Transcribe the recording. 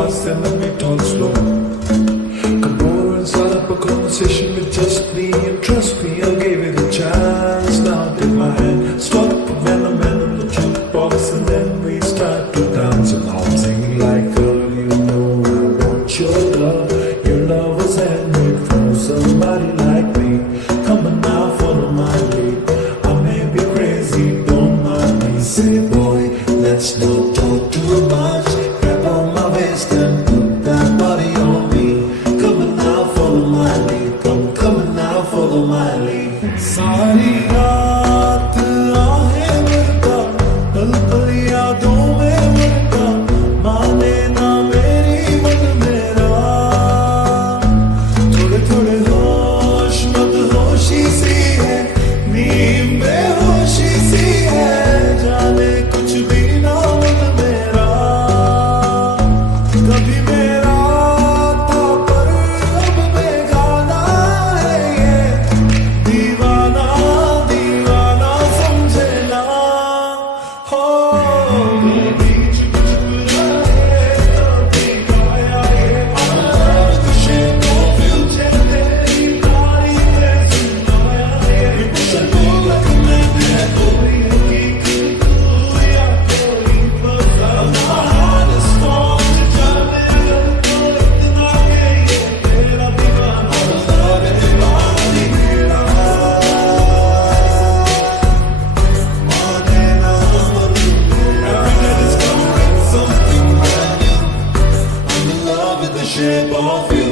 fast and let me talk slow. Come over and start up a conversation with just me, and trust me, I'll give it a chance. Now take my hand, stop when I'm in the jukebox, and then we start to dance. And I'm singing like, girl, you know I want your love. Your love was handmade for somebody like me. Come on now, follow my lead. I may be crazy, don't mind me. Say, boy, let's not talk too much. Grab on my waist and put that body on me. Come on now, follow my lead. Come on now, follow my lead. सारी रात आहें भरता, पल पल यादों में मरता, माने ना मेरी मन मेरा. थोड़े थोड़े होश मत होशी सी है, नींद बेहोशी सी है, जाने कुछ भी ना मन मेरा. कभी मेरा था पर अब बेगाना है ये, दीवाना दीवाना समझे ना. हो बीच कुछ रहे कभी गाया ये आज shape of you, तेरी तारीफें सुनाया ये. मुझको लगने दे कोई हकीकत तू या कोई फसाना. Hardest form से जाने अगर तो इतना के ये तेरा दीवाना. लगे दीवानी मेरा, माने ना मन मेरा. Every day discovering something brand new. I'm in love with the shape of you.